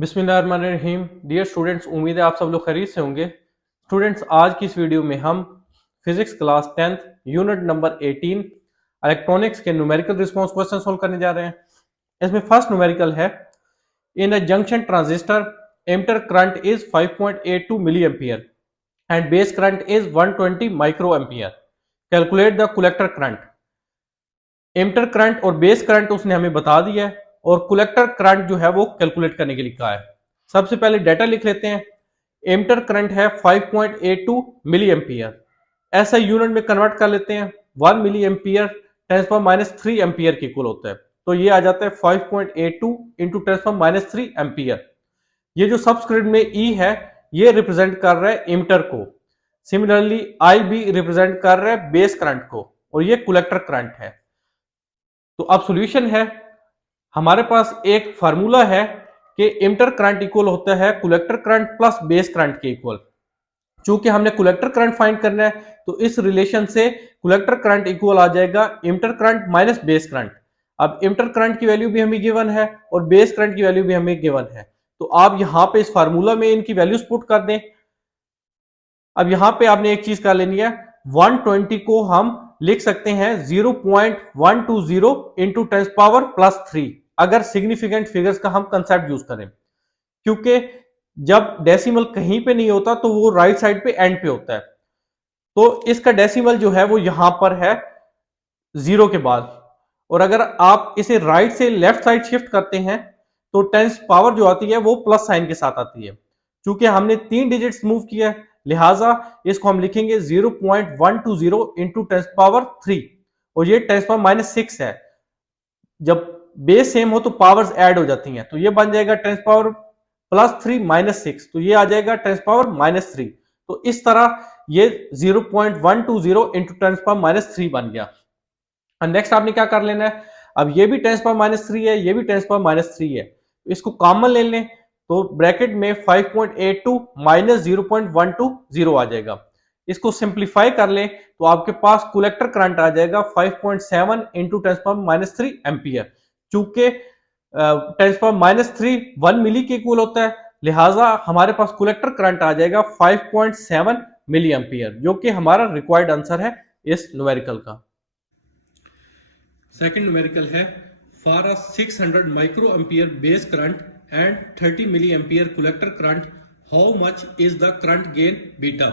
बिस्मिल्लाहिर्रहमानिर्रहीम। Dear students, उम्मीद है आप सब लोग खैरियत से होंगे। स्टूडेंट्स, आज की इस वीडियो में हम physics class 10th unit number 18 electronics के न्यूमेरिकल रिस्पांस क्वेश्चन सोल्व करने जा रहे हैं। इसमें फर्स्ट न्यूमेरिकल है, in a junction transistor emitter current is 5.82 milli ampere and base current is 120 micro ampere. Calculate the collector current. Emitter current और base current उसने हमें बता दिया है और कलेक्टर करंट जो है वो कैलकुलेट करने के लिए कहा है। सबसे पहले डाटा लिख लेते हैं। एमिटर करंट है 5.82 मिली एम्पियर। ऐसा यूनिट में कन्वर्ट कर लेते हैं। 1 मिली एम्पियर 10⁻³ एम्पियर के इक्वल होता है, तो ये आ जाता है 5.82 इंटू 10⁻³ एम्पियर। ये जो सबस्क्रिप्ट में ई है ये रिप्रेजेंट कर रहा है एमिटर को। सिमिलरली आई भी रिप्रेजेंट कर रहा है बेस करंट को और ये कलेक्टर करंट है। तो अब सॉल्यूशन है, हमारे पास एक फार्मूला है कि एमिटर करंट इक्वल होता है collector current plus base current के इक्वल। चूंकि हमने कलेक्टर करंट फाइंड करना है तो इस रिलेशन से कलेक्टर करंट इक्वल आ जाएगा emitter current minus base current. अब एमिटर करंट की वैल्यू भी हमें गिवन है और बेस करंट की वैल्यू भी हमें गिवन है, तो आप यहां पे इस फार्मूला में इनकी वैल्यूज पुट कर दें। अब यहां पे आपने एक चीज कर लेनी है, 120 को हम लिख सकते हैं 0.120 इंटू 10⁻+3 अगर सिग्निफिकेंट फिगर्स का हम कंसेप्ट यूज करें, क्योंकि जब डेसिमल कहीं पे नहीं होता तो वो राइट साइड पे एंड पे होता है। तो इसका डेसिमल जो है वो यहां पर है 0 के बाद, और अगर आप इसे राइट से लेफ्ट साइड शिफ्ट करते हैं तो टेंस पावर जो आती है वो प्लस साइन के साथ आती है। क्योंकि हमने 3 डिजिट्स मूव किया है लिहाजा इसको हम लिखेंगे 0.120 इंटू 10⁻³ और ये 10⁻⁻6 है। जब बेस सेम हो तो पावर्स ऐड हो जाती हैं, तो ये बन जाएगा 10⁻+3 -6, तो ये आ जाएगा 10⁻⁻3। तो इस तरह ये 0.120 इंटू 10⁻⁻3 बन गया। नेक्स्ट आपने क्या कर लेना है, अब ये भी 10⁻³ है, ये भी 10⁻³ है, इसको कॉमन ले लें तो ब्रैकेट में 5.82 माइनस 0.120 आ जाएगा। इसको सिंप्लीफाई कर लें तो आपके पास कलेक्टर करंट आ जाएगा 5.7 इंटू 10⁻³ एम्पियर। चूंकि 10⁻³ 1 मिली के इक्वल होता है, लिहाजा हमारे पास कलेक्टर करंट आ जाएगा 5.7 मिली एम्पियर, जो कि हमारा रिक्वायर्ड आंसर है इस न्यूमेरिकल का। सेकंड न्यूमेरिकल है, for a 600 micro ampere base current and 30 milli ampere collector current, how much is the current gain beta.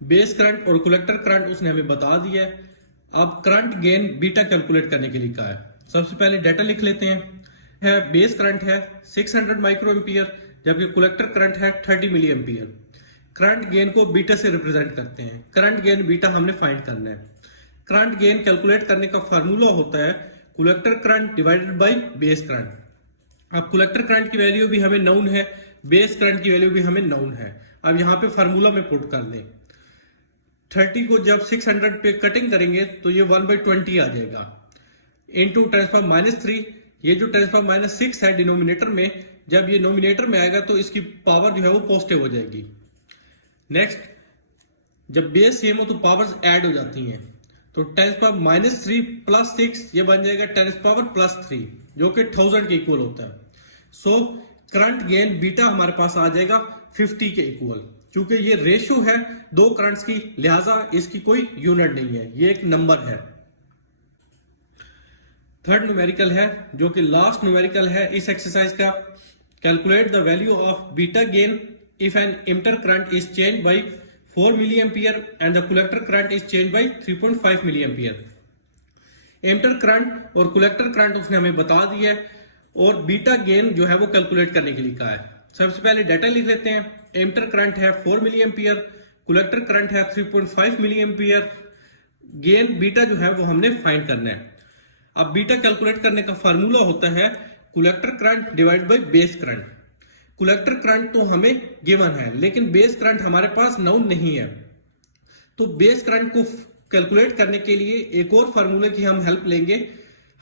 Base current और कलेक्टर करंट उसने हमें बता दिया है। अब करंट गेन बीटा कैलकुलेट करने के लिए कहा है। सबसे पहले डाटा लिख लेते हैं। बेस करंट है 600 माइक्रो एम्पियर, जबकि कलेक्टर करंट है 30 मिली एम्पियर। करंट गेन को बीटा से रिप्रेजेंट करते हैं। करंट गेन बीटा हमने फाइंड करना है। करंट गेन कैलकुलेट करने का फार्मूला होता है collector current divided by base current. अब कलेक्टर करंट की वैल्यू भी हमें नाउन है, बेस करंट की वैल्यू भी हमें नाउन है। अब यहां पे फार्मूला में पुट कर दें। 30 को जब 600 पे कटिंग करेंगे तो ये 1/20 आ जाएगा इंटू 10⁻⁻3। ये जो 10⁻⁻6 है डिनोमिनेटर में, जब ये नोमिनेटर में आएगा तो इसकी पावर जो है वो पॉजिटिव हो जाएगी। नेक्स्ट, जब बेस सेम हो तो पावर्स ऐड हो जाती हैं, तो 10⁻³ प्लस 6 ये बन जाएगा 10⁻+3 जो कि 1000 के इक्वल होता है। सो करंट गेन बीटा हमारे पास आ जाएगा 50 के इक्वल। क्योंकि ये रेशियो है दो करंट्स की, लिहाजा इसकी कोई यूनिट नहीं है, ये एक नंबर है। थर्ड न्यूमेरिकल है जो कि लास्ट न्यूमेरिकल है इस एक्सरसाइज का। Calculate the value of beta gain if an emitter current is change by 4 milli ampere and the collector current is change by 3.5 milli ampere. Emitter current और collector current उसने हमें बता दिया है और बीटा गेन जो है वो कैलकुलेट करने के लिए कहा है। सबसे पहले डाटा लिख लेते हैं। एमिटर करंट है 4 मिली एम्पियर, कलेक्टर करंट है 3.5 मिली एम्पियर। गेन बीटा जो है वो हमने फाइंड करना है। अब बीटा कैलकुलेट करने का फार्मूला होता है collector current divide by base current. Collector current तो हमें गिवन है, लेकिन बेस करंट हमारे पास नाउन नहीं है, तो बेस करंट को कैलकुलेट करने के लिए एक और फार्मूले की हम हेल्प लेंगे।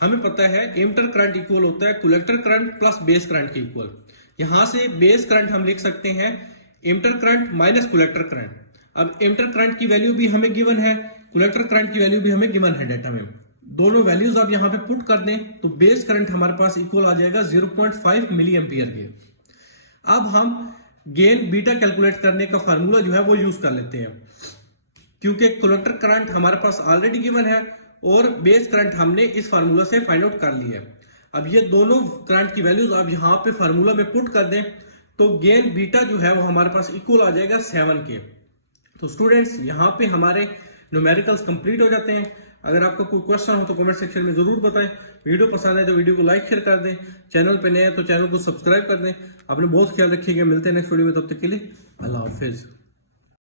हमें पता है एमिटर करंट इक्वल होता है collector current plus base current के इक्वल। यहां से बेस करंट हम लिख सकते हैं emitter current minus collector current. अब एमिटर करंट की वैल्यू भी हमें गिवन है, कलेक्टर करंट की वैल्यू भी हमें गिवन है डाटा में। दोनों वैल्यूज आप यहां पे पुट कर दें तो बेस करंट हमारे पास इक्वल आ जाएगा 0.5 मिली एम्पियर के। अब हम गेन बीटा कैलकुलेट करने का फार्मूला जो है वो यूज कर लेते हैं, क्योंकि कलेक्टर करंट हमारे पास ऑलरेडी गिवन है और बेस करंट हमने इस फार्मूला से फाइंड आउट कर लिया है। अब ये दोनों करंट की वैल्यूज आप यहाँ पे फार्मूला में पुट कर दें तो गेन बीटा जो है वो हमारे पास इक्वल आ जाएगा 7 के। तो स्टूडेंट्स यहाँ पे हमारे न्यूमेरिकल्स कंप्लीट हो जाते हैं। अगर आपका कोई क्वेश्चन हो तो कमेंट सेक्शन में जरूर बताएं। वीडियो पसंद आए तो वीडियो को लाइक शेयर कर दें, चैनल पे नए हैं तो चैनल को सब्सक्राइब कर दें। अपने बहुत ख्याल रखिएगा, मिलते हैं नेक्स्ट वीडियो में, तब तक के लिए अल्लाह हाफिज।